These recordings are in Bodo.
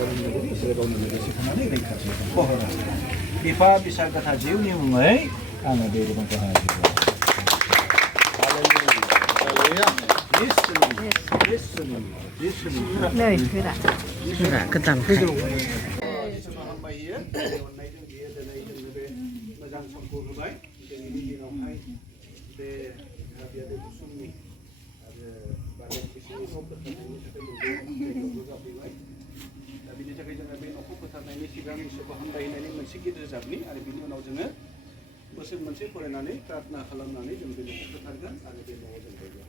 बयनिबो इसोरा गावनि लोगोसे थानानै रैखाथिखौ बहरा बिफा बिसा गोथार जिउनि मुङै आङो बे रिबनखौ हानाय नै गोरा गोदानखाय हामबायो अननायजों बियो दिनै जोंनो बे मोजां समखौ होबाय दिनैनि दिनावहाय बे बियादै कुसुमनि आरो बारदेन बिसोरनि न' फोथारनायनि थाखाय जाफैबाय दा बिनि थाखाय जोङो बे न'खौ फोथारनायनि सिगां इसोरखौ हामबायहोनायनि मोनसे गिदिर जाबनि आरो बिनि उनाव जोङो बोसोर मोनसे फरायनानै प्रार्थना खालामनानै जों बे न'खौ फोथारगोन आरो बे न'आव जों फैगोन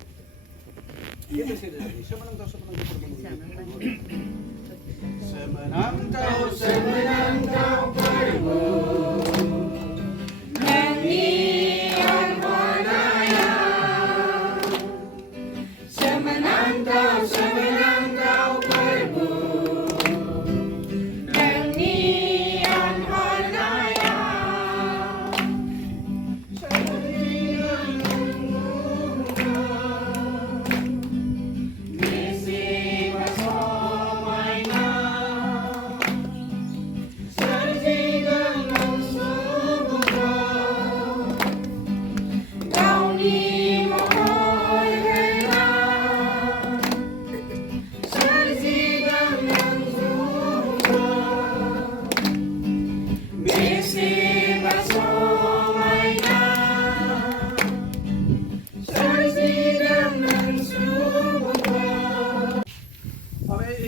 Semenantau perbu Nyanyian warnanya Semenantau perbu Nyanyian warnanya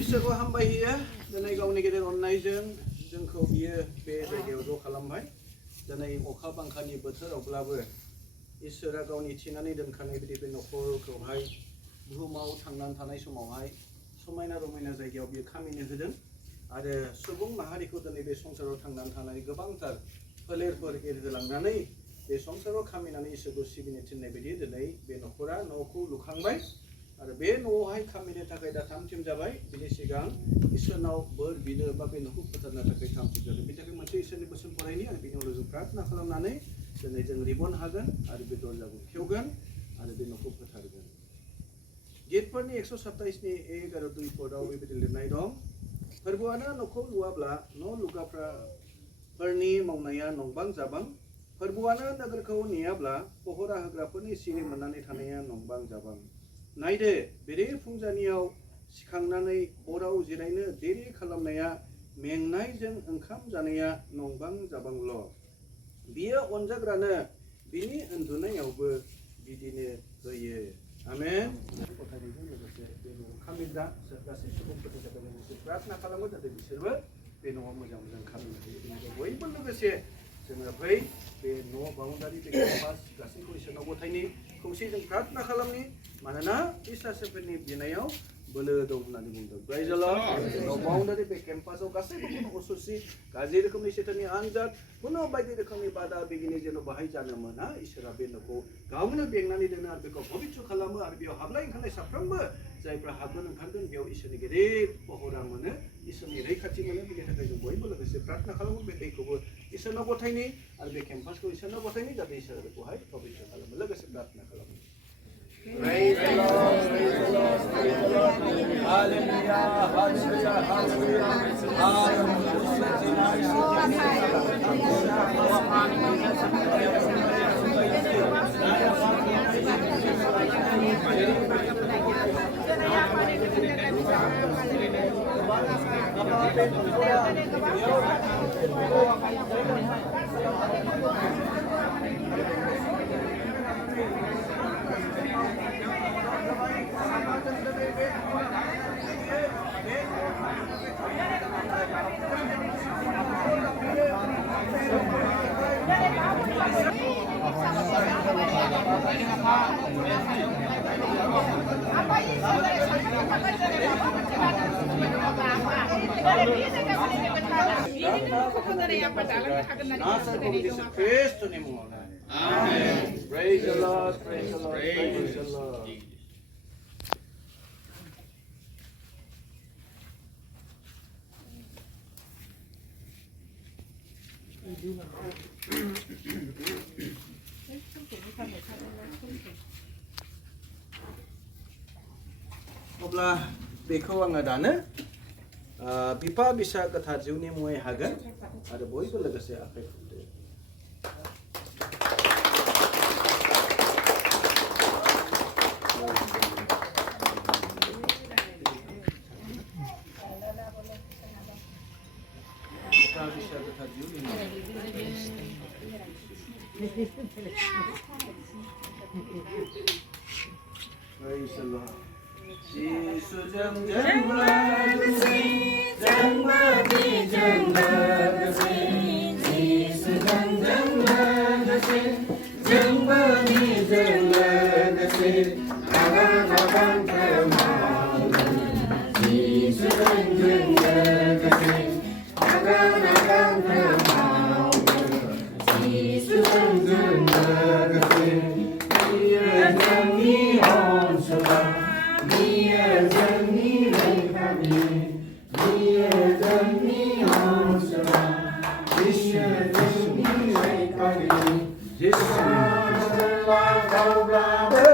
इसोरखौ हामबायहोयो दिनै गावनि गेदेर अननायजों जोंखौ बियो बे जायगायाव ज' खालामबाय दिनै अखा बांखानि बोथोरावब्लाबो इसोरा गावनि थिनानै दोनखानाय बायदि बे न'खरखौहाय बुहुमाव थांनानै थानाय समावहाय समायना रमायना जायगायाव बियो खामिनो होदों आरो सुबुं माहारिखौ दिनै बे संसाराव थांनानै थानाय गोबांथार फोलेरफोर एरहोलांनानै बे संसाराव खामिनानै इसोरखौ सिबिनो थिननाय बायदि दिनै बे न'खरा न'खौ लुखांबाय आरो बे न'आवहाय खामिनो थाखाय दा थाम-थिम जाबाय बिनि सिगां इसोरनाव बोर बिनो बा बे न'खौ फोथारनो थाखाय थाम-थिम जादों बिनि थाखाय मोनसे इसोरनि बोसोन फरायनि आरो बिनि उनाव जों प्रार्थना खालामनानै दिनै जों रिबन हागोन आरो बे दरजाखौ खेवगोन आरो बे न'खौ फोथारगोन गितफोरनि 127नि 1 आरो 2 पदआव बेबायदि लिरनाय दं फोरबोआनो न'खौ लुवाब्ला न' लुग्राफोरनि मावनाया नंबां जाबां फोरबोआनो नोगोरखौ नेयाब्ला पहरा होग्राफोरनि सिरि मोननानै थानाया नंबां जाबां नायदो बेरे फुंजानियाव सिखांनानै हराव जिरायनो देरि खालामनाया मेंनायजों ओंखाम जानाया नंबां जाबांल' बियो अनजाग्रानो बिनि उन्दुनायावबो बिदिनो होयो आमेन फोथायनायजों लोगोसे बे न'आव खामिग्रा गासै सुबुंफोरनि थाखाय मोनसे प्रार्थना खालामो जाहाथे बिसोरबो बे न'आव मोजां खालामनो हायो बेनिफ्राय बयबो लोगोसे जोङो बै बे न' बाउन्डारि बे केम्पास गासैखौ इसोरनाव गथायनि खौसे जों प्रार्थना खालामनि मानोना फिसाफोरनि बिनायाव बोलो दं होननानै बुंदों प्रेज द लर्ड बाउन्डारि बे केम्पासाव गासैबो कोनो असुसि गाज्रि रोखोमनि सेताननि आनजाद कोनो बायदि रोखोमनि बादा बिगिनि जेन' बाहाय जानो मोना इसोरा बे न'खौ गावनो बेंनानै दोनो आरो बेखौ पबित्र खालामो आरो बेयाव हाबलाय ओंखारलाय साफ्रोमबो जायफ्रा हाबगोन ओंखारगोन बेयाव इसोरनि गेदेर पहरा मोनो इसोरनि रैखाथि मोनो बेनि थाखाय जों बयबो लोगोसे प्रार्थना खालामो बे दैखौबो इसोरनाव गथायनि आरो बे केम्पासखौ इसोरनाव गथायनि जाहाथे इसोरा बेखौहाय पबित्र खालामो लोगोसे प्रार्थना खालामो Praise the Lord, praise the Lord, praise the Lord. Hallelujah, hallelujah, Amen. Praise the Lord, praise the Lord, praise the Lord. अब्ला बेखौ आङो दानो बिफा बिसा गोथार जिउनि मुङै हागोन आरो बयबो लोगोसे आखाइ खबदो बिफा बिसा गोथार जिउनि मुङै Praise the Lord. Jesus jang jang lagasi, jang bagi jang lagasi. Jesus jang jang lagasi, jang bagi jang lagasi. Agang agang kemal. Jesus jang jang lagasi, agang agang kemal. Jesus jang jang lagasi. Dia jang ni on salah. Dia jami kami, dia jami ansara, dia jami kami. Yesus Allah kau berada,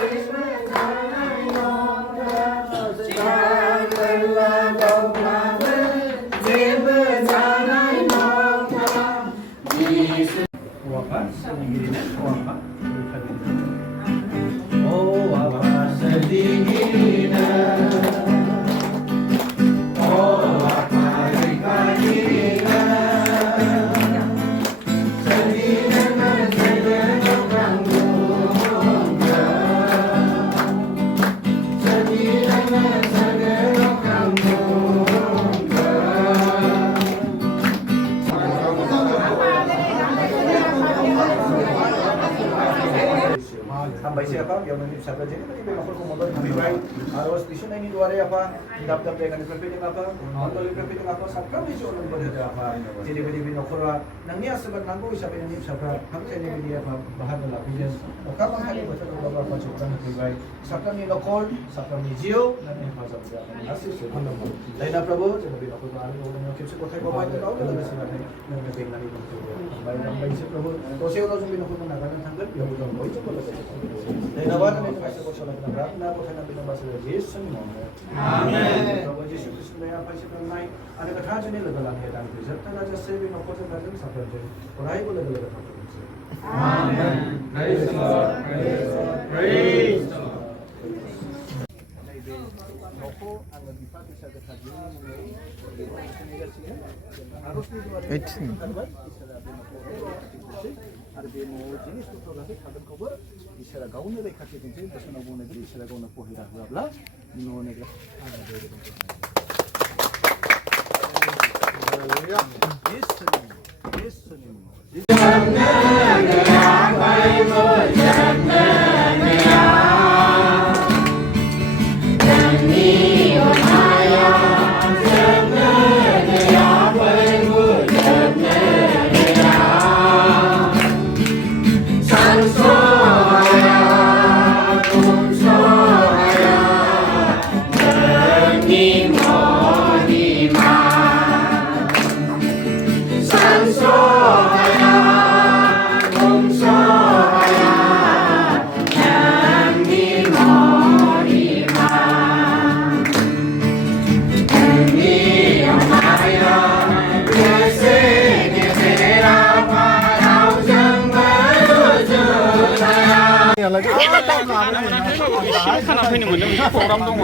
Yesus jangan nongkrong, Allah kau berada, Yesus jangan nongkrong. Yesus. Wapa, sedikitnya wapa, oh wapa. Sedihina, oh apa ikanina, sedihina sedih kampungnya, sedihina sedih kampungnya. Sampai siapa yang menjadi sahabat jadi bagi mereka membuat lebih baik harus di sini dua apa daftar dengan perpindah apa atau perpindah apa sampai di sana berada apa jadi bagi binokora nangnya sebab nanggu sampai ini sampai kami ini bagi apa bahan dalam bilis kapan kali betul beberapa cukup lebih baik sampai ini nokol sampai ini jio dan ini pasal berada asal sebelum lain apa Prabu jadi binokora ada orang yang kecil kotai bawa itu tahu dan sebenarnya yang lebih lagi betul baik si Prabu kalau saya orang binokora nak tanggal ya betul baik itu boleh Dan nawaran itu kasih kuasa lagi nak na kuasa nabi nama sudah Yesus ni mana? Amen. Kalau Yesus Kristus ni apa sih pernah? Ada kata jenis lega lagi dan Kristus. Tapi raja sebi nak kuasa nabi sampai jadi. Orang boleh lega lega. Amen. Praise the Lord. Praise the Lord. Praise the Lord. Noko ang bipa bisa ketahui mulai harus dibuat. Ada demo jenis tu lagi kadang cover isara gauna de kaki tinjau bersama gauna negeri isara gauna pohira bla no negeri ada deh. Haleluya. Yesus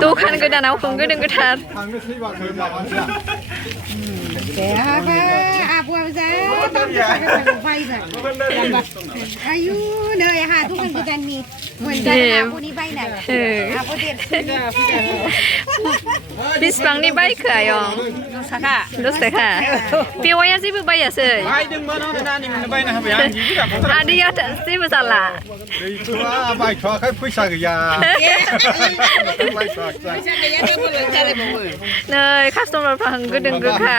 Tuhan godaनाव होंगो दोंगो थार Apa abu aja ayu nih ha tuh kan bukan nih aku nih bayi nih aku dia बिसिबां नि बायखो आयं दस थाखा बेवाया जेबो बायासै आदैया जेबो जाला बायथ'वाखै फैसा गैया नै कास्टमारफ्रा होंगो दोंगोखा